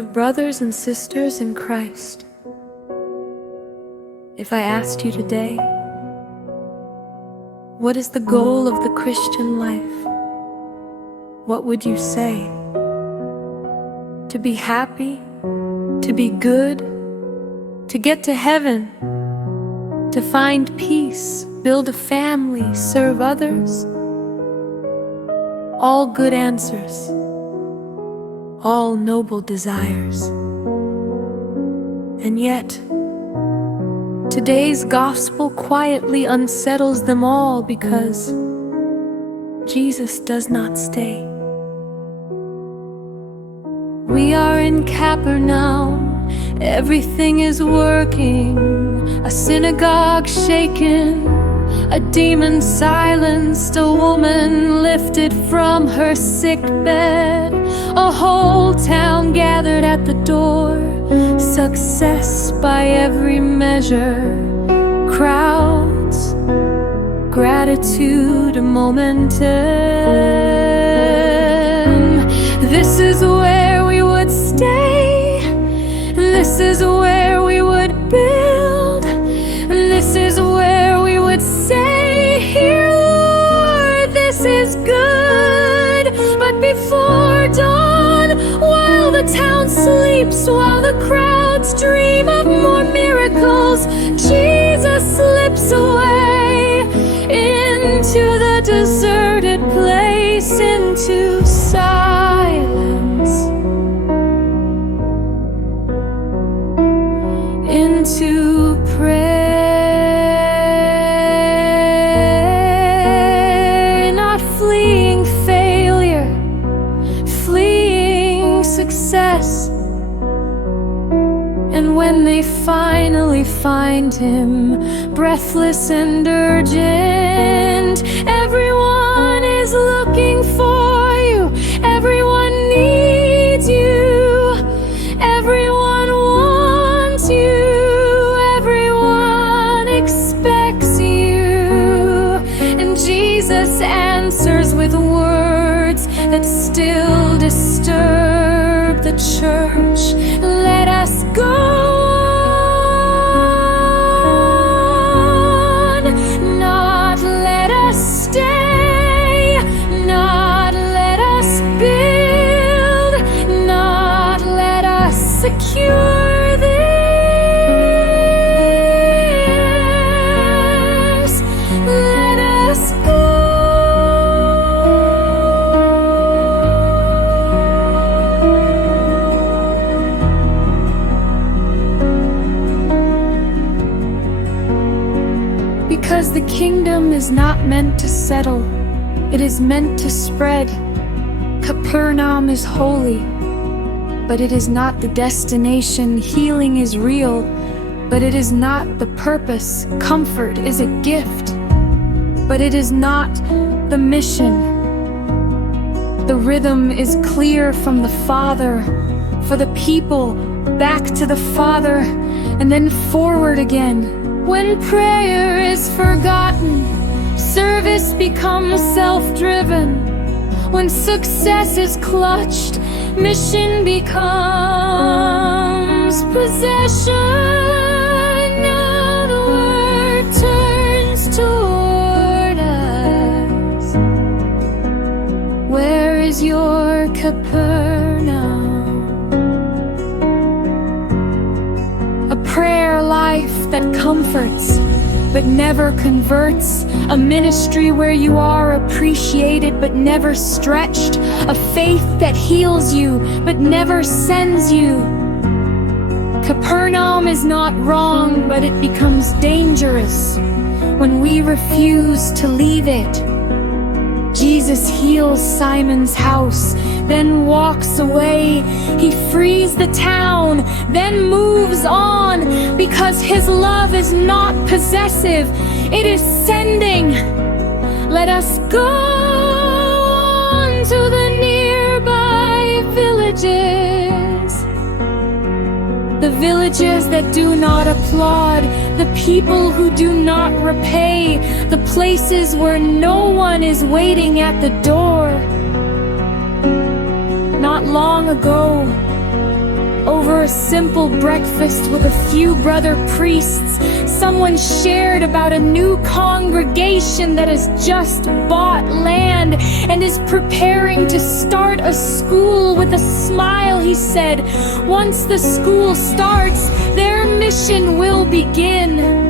of brothers and sisters in Christ, if I asked you today, what is the goal of the Christian life? What would you say? To be happy, to be good, to get to heaven, to find peace, build a family, serve others? All good answers, all noble desires. And yet, today's gospel quietly unsettles them all because Jesus does not stay. We are in Capernaum, everything is working, a synagogue shaken, a demon silenced, a woman lifted from her sick bed, a whole town gathered at the door, success by every measure, crowds, gratitude momentum. This is where we would stay, this is where we would build, this is where we would say, here Lord, this is good. But before dawn, while the town sleeps, while the crowds dream of more miracles, Jesus slips away into the deserted place, into silence, into prayer, not fleeing failure, fleeing success. And when they finally find him, breathless and urgent, everyone is looking for you, everyone needs you, everyone wants you, everyone expects you. And Jesus answers with words that still disturb the church. Let us go on, not let us stay, not let us build, not let us secure this. Let us go. Because the kingdom is not meant to settle, it is meant to spread. Capernaum is holy, but it is not the destination. Healing is real, but it is not the purpose. Comfort is a gift, but it is not the mission. The rhythm is clear from the Father, for the people back to the Father, and then forward again. When prayer is forgotten, service becomes self-driven. When success is clutched, mission becomes possession. Now the word turns toward us. Where is your Capernaum? A prayer life that comforts but never converts, a ministry where you are appreciated but never stretched, a faith that heals you but never sends you. Capernaum is not wrong, but it becomes dangerous when we refuse to leave it. Jesus heals Simon's house, then walks away. He frees the town, then moves on, because his love is not possessive, it is sending. Let us go on to the nearby villages, the villages that do not applaud, the people who do not repay, the places where no one is waiting at the door. Not long ago, Over a simple breakfast with a few brother priests, someone shared about a new congregation that has just bought land and is preparing to start a school. With a smile, he said, once the school starts, their mission will begin.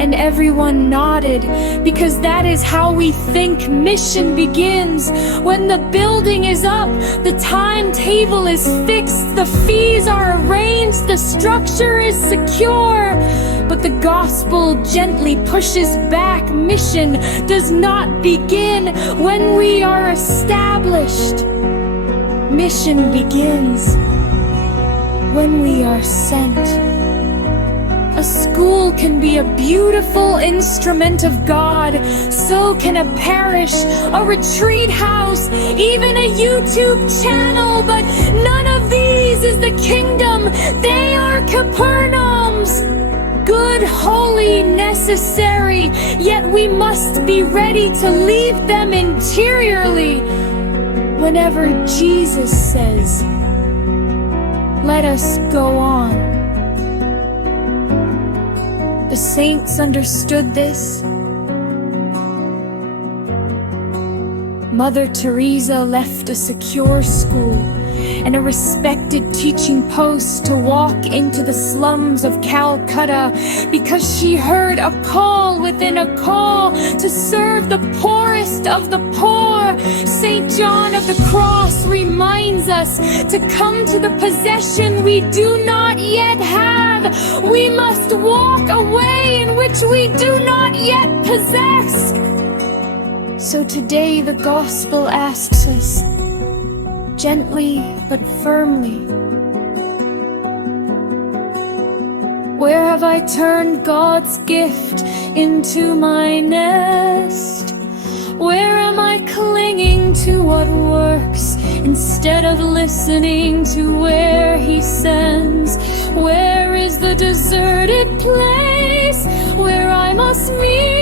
And everyone nodded, because that is how we think mission begins. When the building is up, the timetable is fixed, the fees are arranged, the structure is secure. But the gospel gently pushes back. Mission does not begin when we are established. Mission begins when we are sent. A school can be a beautiful instrument of God. So can a parish, a retreat house, even a YouTube channel. But none of these is the kingdom. They are Capernaums. Good, holy, necessary. Yet we must be ready to leave them interiorly. Whenever Jesus says, let us go on. The saints understood this. Mother Teresa left a secure school and a respected teaching post to walk into the slums of Calcutta because she heard a call within a call to serve the poorest of the poor. St. John of the Cross reminds us to come to the possession we do not yet have. We must walk a way in which we do not yet possess. So today the gospel asks us, gently but firmly, where have I turned God's gift into my nest? Where am I clinging to what works instead of listening to where He sends? Where is the deserted place where I must meet